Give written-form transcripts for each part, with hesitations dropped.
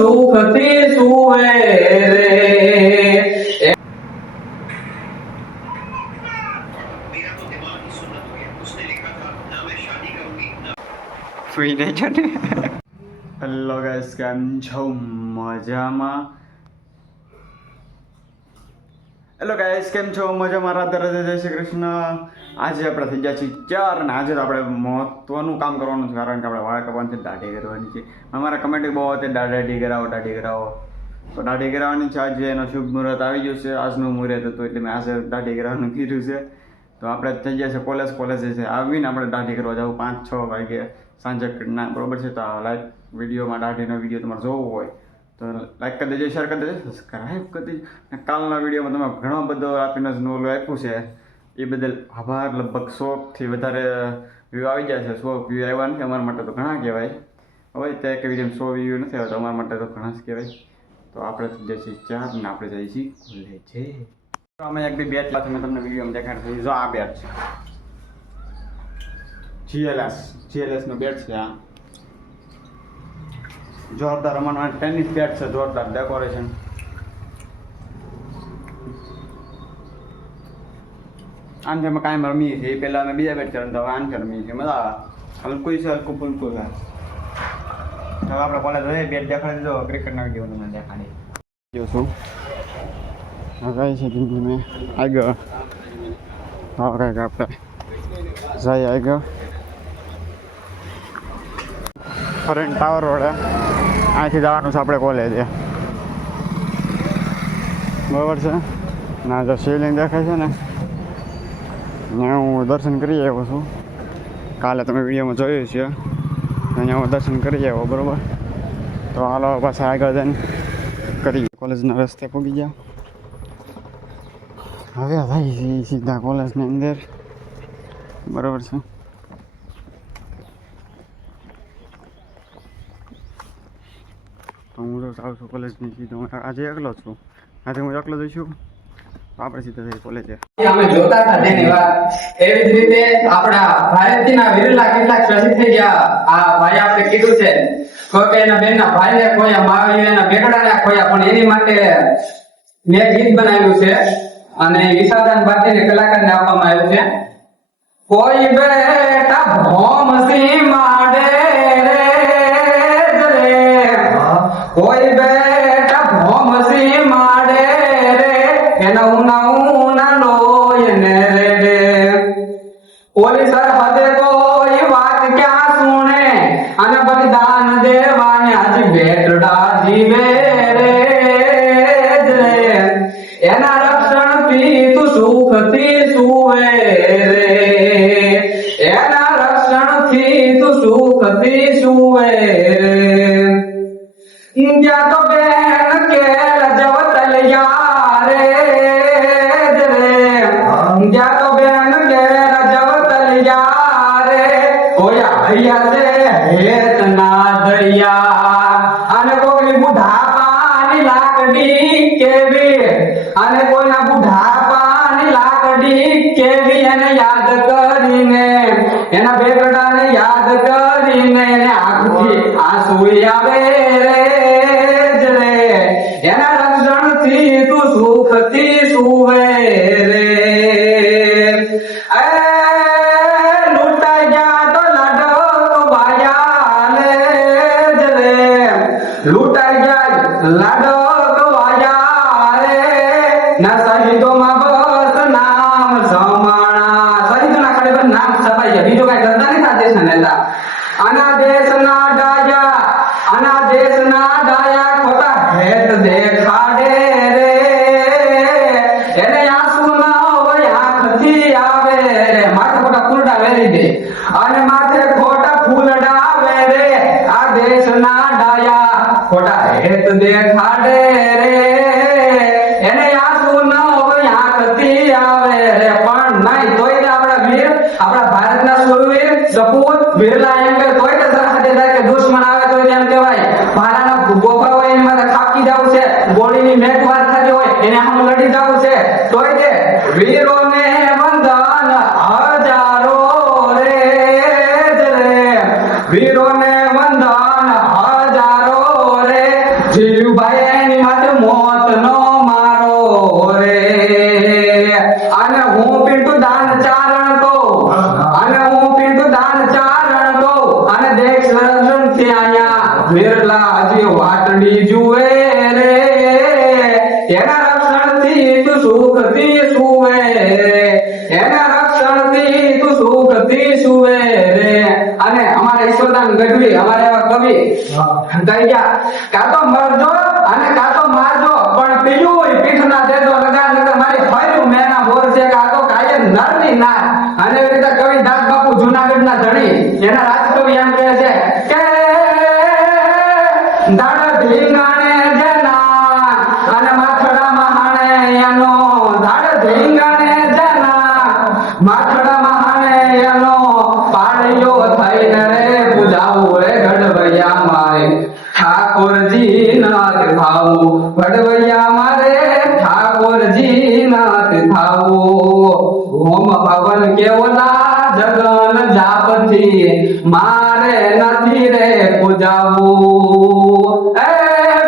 સુખથી સુવે રે. સુઈ નહીં છો ને? હેલો ગાઈસ, કેમ છો? મજામાં? હેલો ગાઈસ, કેમ છો? મજામાં? રાધે રાધે, જય શ્રી કૃષ્ણ. આજે આપણે થઈ ગયા છીએ 4 અને આજે તો આપણે મહત્વનું કામ કરવાનું છે, કારણ કે આપણે વાળ કપાવાની છે, દાઢી કરવાની છે. અમારા કમેન્ટ બહુ હતી, દાઢી કરાવો, દાઢી કરાવો. તો દાઢી કરાવવાની છે. આજે એનો શુભ મુહૂર્ત આવી ગયું છે. આજનું મુહૂર્ત હતું એટલે મેં આજે દાઢી કરાવવાનું કીધું છે. તો આપણે થઈ ગયા છે કોલેજ છે. આવીને આપણે દાઢી કરવા જવું 5-6 વાગે સાંજે ના, બરોબર છે. તો લાઈક વિડીયોમાં દાઢીનો વિડીયો તમારે જોવો હોય તો લાઈક કરી દેજો, શેર કરી દેજો, સબસ્ક્રાઈબ કરી દેજો. કાલના વિડીયોમાં તમે ઘણો બધો આપીને નોલો આપ્યું છે, એ બદલ આભાર. લગભગ 100થી વધારે વ્યૂ આવી ગયા છે. 100 વ્યૂ આવ્યા નથી અમારા માટે તો ઘણા કહેવાય. હવે ત્યાં એક વિડીયો 100 વ્યૂ નથી આવતા, અમારા માટે તો ઘણા જ કહેવાય. તો આપણે થઈ જઈએ છીએ 4 અને આપણે જઈએ છીએ કોલેજે. અમે એક બી બેટ તમે તમને વિડીયોમાં દેખાડશું. જો આ બેટ છે GLS નો બેટ છે. આ જોરદાર અમારો ટેનિસ બેટ છે, જોરદાર ડેકોરેશન. આને અમે કાંઈ રમીએ છીએ. એ પહેલાં અમે બીજા બેટ કરતા, હવે આને રમીએ છીએ. મજા આવે. હલકું છે, હલકું ફૂલકું છે. હવે આપણે કોલેજ હોય બેટ દેખાડી દીધો. ક્રિકેટના વિડીયો તમને દેખાડી જોશું. હવે છે ધીમે ધીમે આગળ. હા કંઈક આપણે જઈ આગળ ફરેન ટાવર રોડે. અહીંથી જવાનું છે આપણે કોલેજે, બરાબર છે. ના જો શિવલિંગ દેખાય છે ને, અહીંયા હું દર્શન કરી આવ્યો છું. કાલે તમે વિડીયોમાં જોયું છે. અહીંયા હું દર્શન કરી આવ્યો, બરાબર. તો હાલો પાછા આગળ જઈને કરીએ. કોલેજના રસ્તે પહોંચી ગયા. હવે ભાઈ સીધા કોલેજની અંદર, બરાબર છે. હું તો આવું છું કોલેજની સીધો. આજે એકલો છું. આજે હું એકલો જઈશું. આપણે સીધા જઈએ કોલેજે. અમે જોતા હતા તેની વાત, એવી જ રીતે આપણા ભારતના વિરલા કેટલાક શહીદ થઈ ગયા. આ ભાઈ આપણે કીધું છે કે એના બેનના ભાઈને ખોયા, માવીને એના બેકડાને ખોયા, પણ એની માટે મેં ગીત બનાવ્યું છે અને વિશાદાન ભારતીને કલાકારને આપવામાં આવ્યું છે. કોઈ બેટા ભોમસી માડે રે, કોઈ બેટા ભોમસી માડે રે, એના ઉના લોય ને રે. ઓલી સરહદે કોઈ વાત ક્યાં સુણે, અને બલિદાન દેવાને આજે બેટડા જીવે રે. એના રક્ષણથી તું સુખથી સુવે રે, એના રક્ષણથી તું સુખથી સુવે રે. જ્યાં તો બેન કે રજવતલિયા રે, જ્યાં તો બેન કે રજવતલિયા રે, હોયા હૈયા છે હેત ના દરિયા. અને કોઈ બુઢાપાની લાકડી કેવી, અને કોઈના બુઢાપાની લાકડી કેવી, એને યાદ કરીને, એના બેગડાને યાદ કરીને આંખથી આંસુ આવે રે. એના રક્ષણથી તું સુખથી સુવે રે. લૂંટાઈ ગયા તો લાડો વાયા રે, લૂંટાઈ ગયા લાડો વાયા રે. ના શહીદોમાં બસ નામ સમાણા, શહીદોના ખાલી બસ નામ છપાઈ ગયા, બીજો કઈ કરતા નથી આ દેશના નેતા. આના દેશના ડાયા, આના દેશના ડાયા ખોટા હેત દેખાડે રે. એને આંસુ ના હોય આંખથી આવે રે, માથે ખોટા ફૂલડા વેરી દે, અને માથે ખોટા ફૂલડા આવે રે. આ દેશના ડાયા ખોટા હેત દેખાડે રે. એને આંસુ ના હોય આંખથી આવે રે, પણ નહીં તોય આપણા વીર, આપણા ભારતના સુરવીર સપૂત બિરલા એમ કે તોય કે સરહદે જાય કે દુશ્મન આવે તો એમ કહેવાય ભારાના ગોફા હોય એની માથે ખાપકી જવું છે, ગોળીની મેઘવાર થતી હોય એને આમ લડી જવું છે, તોય કે વીરોને વંદન હજારો રે, વીરોને વંદન હજારો રે. ભાઈ એની માથે મોત નો મારો રે અને હું પીટું દાન ચારણ કહું અને હું પીટું દાન ચારણ કહું અને દેખ સરસન થી આયા વિરલા જે વાટડી જુએ રે એના રક્ષણથી તું સુખથી સુવે રે એના રક્ષણથી તું સુખથી સુવે રે અને અમારા ઈશ્વરદાન ગઢવી અમારા એવા કવિ કહી ગયા કાં તો મરજો અને કાં તો મારજો પણ પીયું પીઠના દેજો લગાડ નકર મારી ફર્યું મેના બોર છે કાં તો કાયમ નરની ના અને એવી રીતે કવિ દાસ બાપુ જુનાગઢના ધણી એના રાજકવિ એમ કહે છે કે દાડ ધીંગાણે જના અને માથડા મહાણે એનો દાડ ધીંગાણે જના માથડા મહાણે એનો પાડ્યો થઈને રે પૂજાવું રે ગઢવૈયા મારે ઠાકોરજી નાથ થાવું ગઢવૈયા મારે ઠાકોરજી નાથ થાવું હોમ હવન કેવલા જગન જાપથી મારે નથી રે પૂજાવું એ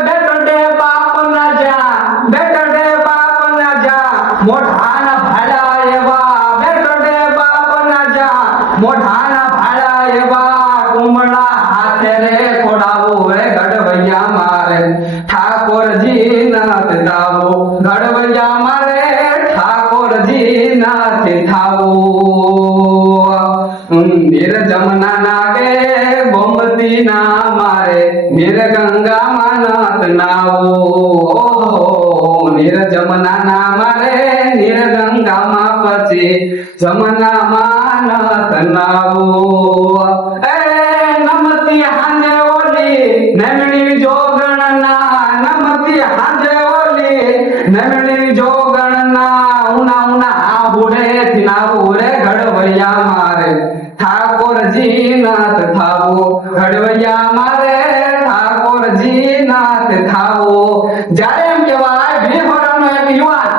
બેટો ડે બાપ ના જા બેટો ડે બાપ ના જા મોઢાના ભાડા એવા બેટો ડે બાપ ના જા મોઢાના ભાડા એવા કુમળા હાથે રે ખોડાવું રે ગઢવૈયા મારે ઠાકોરજી નાથ થાવું ગઢવૈયા મારે ઠાકોરજી નાથ થાવું નીર જમના નાગે ગોમતી ના મારે નીર ગંગા નાથ નાવું નીર જમના ના મારે નીર ગંગામાં પછી જમના માં નાથ નાવું એ નમતી હાંજે ઓલી નમણી જોગણના નમતી હાંજે ઓલી નમણી જોગણના ઉના ઉના આબુડે થી નાવું રે ગઢવૈયા મારે ઠાકોરજી નાથ થાવું ગઢવૈયા મારે ઠાકોરજી નાથ થાવું જ્યારે એમ કહેવાય ભીહોરાનો એક યુવાન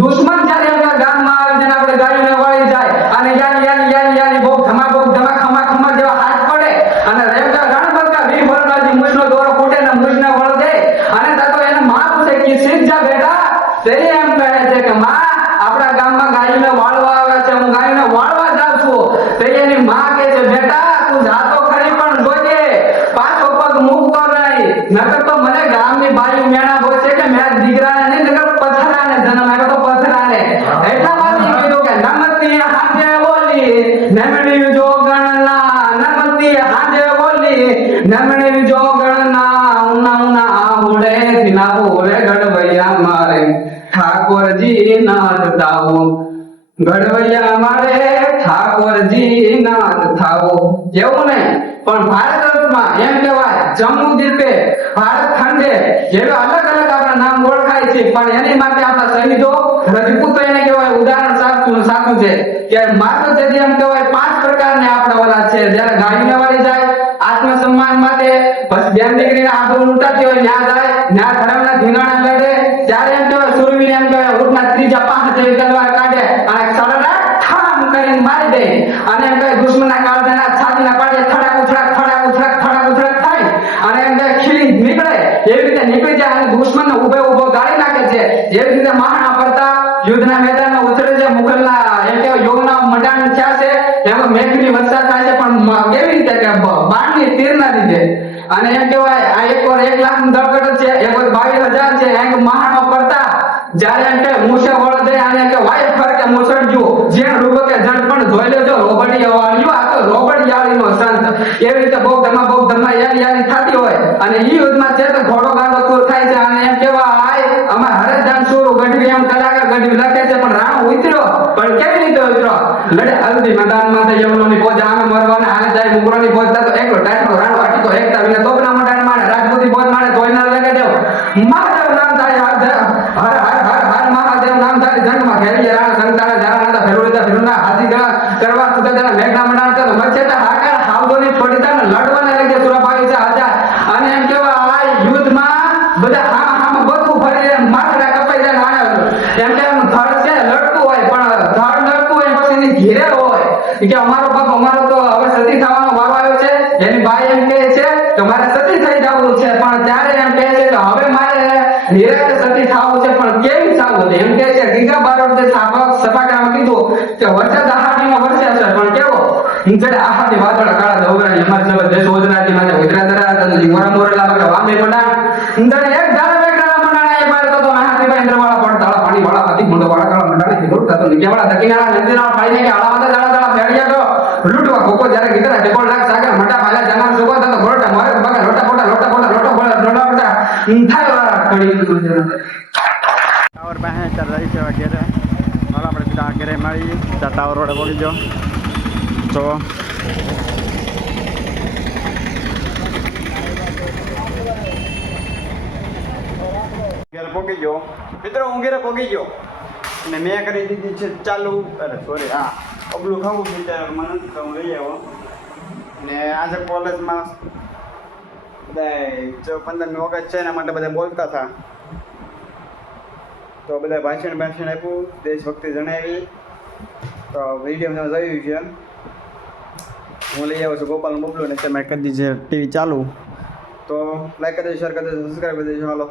દુશ્મન જ્યારે એમના ગામમાં આવે જેને આપણે ગાડીને વળી જાય અને યાની બહુ ખમા ખમા ખમા જેવા હાથ પડે અને એમના રણબંકા ભીહોરાનો મુજનો દોરો ફૂટે ને મુજને વળ દે અને તો એને માં પૂછે કે શીખ જા બેટા તે એમ કહે છે કે માં આપણા ગામમાં ગાડીને વાળવા આવે છે હું ગાડીને વાળવા જાઉં છું તે એની માં કહે છે બેટા તું જાતો ખરી પણ જોજે પાછો પગ મૂકતો નહીં નકર તો મને ગામની બાઈ મેણા બોલે છે કે મેં દીકરાને નહીં નકર પથરાને જન્મ આપ્યો તો પથરાને એટલા માટે કીધું કે નમતી હાથે બોલી નમણી જોગણના નમતી હાથે બોલી નમણી જોગણના ઉના ઉના આબુડે થી નાવું રે ગઢવૈયા મારે ઠાકોરજી નાથ થાવું ગઢવૈયા મારે ઠાકોરજી નાથ થાવું એવું નહીં પણ ભારત વર્ષમાં એમ કહેવાય જમ્મુ દ્વીપે ભારત ખંડે જેવા અલગ અલગ આપણા નામ ઓળખાય છે પણ એની માટે આપણા શહીદો રજપૂતો એને કહેવાય ઉદાહરણ સાચું છે કે માત્ર તેથી એમ કહેવાય 5 પ્રકારના આપણા ઓલા છે જ્યારે ગાડીને વાળી જાય આત્મસન્માન માટે પછી બેન દીકરીના આબરૂ લૂંટાતી હોય ન્યા જાય ન્યા ધર્મના ધીંગાણા લડે ત્યારે એમ કહેવાય સુરવીર એમ કહેવાય ઊંટના ત્રીજા પાંચ જેવી તલવાર કાઢે અને સડડા ઠામ કરીને મારી દે અને એમ કહેવાય દુશ્મનના કાળજાના છાતીના પાડે થડાક ઉછળાક થાય અને એમ કહેવાય ખીલી નીકળે એવી રીતે નીકળી જાય અને દુશ્મનને ઉભો ગાળી નાખે છે જેવી રીતે મહાણા પડતા યુદ્ધના મેદાનમાં ઉતરે છે મુઘલના એમ કહેવાય યોગના મંડાણ થયા છે એમાં મેઘની વર્ષા થાય છે પણ કેવી રીતે કે બાણની તીરના લીધે અને એમ કહેવાય આ એક વાર 1 લાખ નું દળગઢ છે એક વાર 22,000 છે એમ મહાણો પડતા જ્યારે એમ કે મૂછે વળ દે અને કે વાય ફરકે મૂછડજો જેણ રૂપ કે જણ પણ જોઈ લેજો રોબડી વાળ્યો આ તો રોબડિયાળીનો સંત એવી રીતે બહુ ધમા યારી થતી હોય અને ઈ યુદ્ધમાં છે તો ઘોડો ગાંડો તૂર થાય છે અને એમ કેવાય અમાર હરેજાન સુરુ ગઢવી એમ કલાકાર ગઢવી લખે છે પણ રાણો ઉતર્યો પણ કેવી રીતે ઉતર્યો લડે હલ્દી મેદાનમાં તો યમનોની ફોજ આમે મરવાને આને જાય મુગરોની ફોજ તો એકલો ટાઈટનો રાણો વાટી તો એકતા વિને તોપના મંડાણ મારે રાજપૂતી ફોજ મારે તોયના લગે દેવ મહાદેવ નામ થાય હર મહાદેવ નામ થાય જંગમાં ઘેરી રાણા સંતાના જારા ફેરુના હાથી ગળા કરવા સુધાના મેઘના મંડાણ તો મચ્છે તો હાકાર હાવદોની છોડીતાને લડવાને લગે સુરાભાઈ છે આજા અને એમ કેવા આ યુદ્ધમાં બધા હામ બધું ભરી માથડા કપાઈ જાય આને એમ કે ધડ છે લડતું હોય પણ ધડ લડતું હોય પછી એની ઘેરે હોય કે અમારો બાપ અમારો તો હવે સતી થવાનો વારો આવ્યો છે એની બાઈ એમ કહે છે કે મારે સતી થઈ જવું છે પણ ત્યારે એમ કહે છે કે હવે નિરાતે સતી થાવું છે પણ કેવી થાવું છે એમ કે છે ગીગા બારોટે સપાટામાં કીધું કે વરસાદ આહાડીમાં વરસ્યા છે પણ કેવો હિંચડે આહાડી વાદળ કાળા દવરાની અમાર સબ દેશ ઓજરાતી માથે ઉતરા દરા તંદરી મોરા મોરલા બગડા વામે પડા હિંચડે એક ધારા બેકડા મંડાણા એ બાર તો આહાડી ભાઈ ઇન્દ્રવાળા પડતાળા પાણી વાળા હતી મુંડો વાળા કાળા મંડાણી થી દોડતા તો નિકેવાળા દકીનાળા નંદીનાળા પાણી કે આળા દાડા દાડા બેડિયા તો લૂટવા કોકો જ્યારે ગીતરા ટેબલ લાગ સાગર મોટા ભાલા જમાન સોકો તો ગોરટા મોરે બગા લોટા પોટા થાય વાળા કડી ટાવર પાસે ચાર રહી છે ઘેરે હાલ આપણે સીધા ઘેરે મળી ટાવર રોડે પહોંચી ગયો તો ઘેરે પહોંચી ગયો મિત્રો હું ઘેરે પહોંચી ગયો અને મેં કરી દીધી છે ચાલુ અરે સોરી હા અબલું ખાવું છે ત્યારે મને નથી ખાવું લઈ આવો ને આજે કોલેજમાં બધા 15મી ઓગસ્ટ છે એના માટે બધા બોલતા હતા તો બધા ભાષણ આપ્યું દેશભક્તિ જણાવી તો વિડીયો મેં જોયું છે હું લઈ આવું છું ગોપાલ બબલું ને તમે કરી દીધી ટીવી ચાલુ તો લાઈક કરી દેજો શેર કરી દેજો સબસ્ક્રાઈબ કરી દેજો હાલો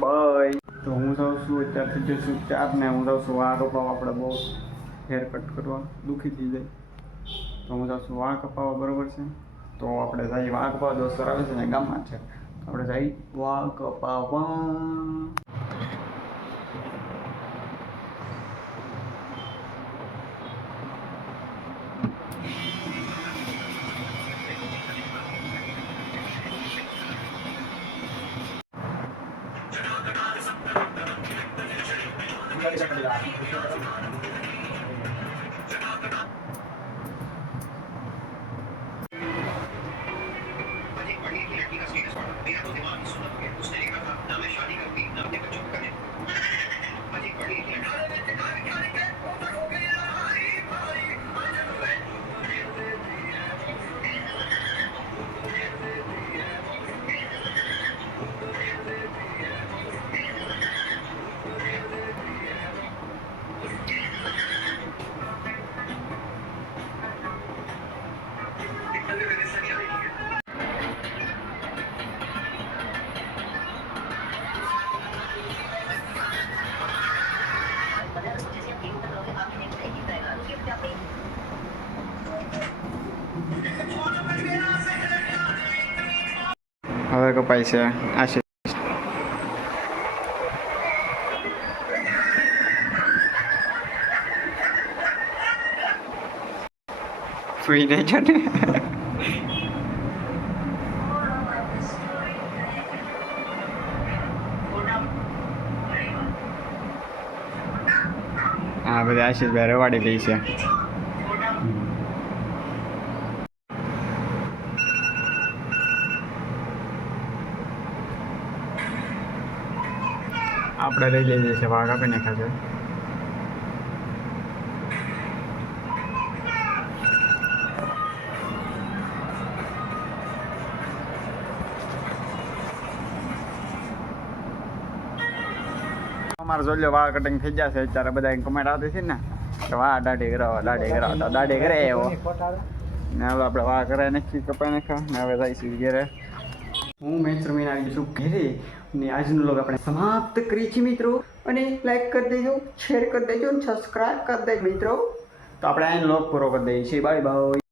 બાય તો હું જાઉં છું અત્યારથી જઈશું ચારને હું જાઉં છું વાળ કપાવવા આપણે બહુ હેર કટ કરવા દુઃખી થઈ જાય તો હું જાઉં છું વાળ કપાવવા બરાબર છે તો આપણે જઈએ વાળ કપાવવા દોસ્તો આવે છે ને ગામમાં છે આપણે જઈ વાળ કપાવવા હવે કપાય છે આશીષ સુઈ નહીં છો ને હા બધા આશીષભાઈ રવાડી ગઈ છે આપણે લઈ લઈએ છીએ વાઘ આપી નાખ્યા છે અમારે જોઈ લો વાળ કટિંગ થઈ જશે અત્યારે બધા કમેન્ટ આવતી છે ને કે વાહ દાઢી કરાવો તો દાઢી કરે એવો ને હવે આપણે વાળ કરાવી નાખી કપાઈ નાખ્યા ને હવે જઈશું ઘેરે હું મેં મીન આવી છું ઘેરે ને આજનો લોગ આપણે સમાપ્ત કરી છે મિત્રો અને લાઈક કરી દેજો શેર કરી દેજો અને સબસ્ક્રાઈબ કરી દેજો મિત્રો તો આપણે આ લોગ પૂરો કરી દઈએ છીએ બાય બાય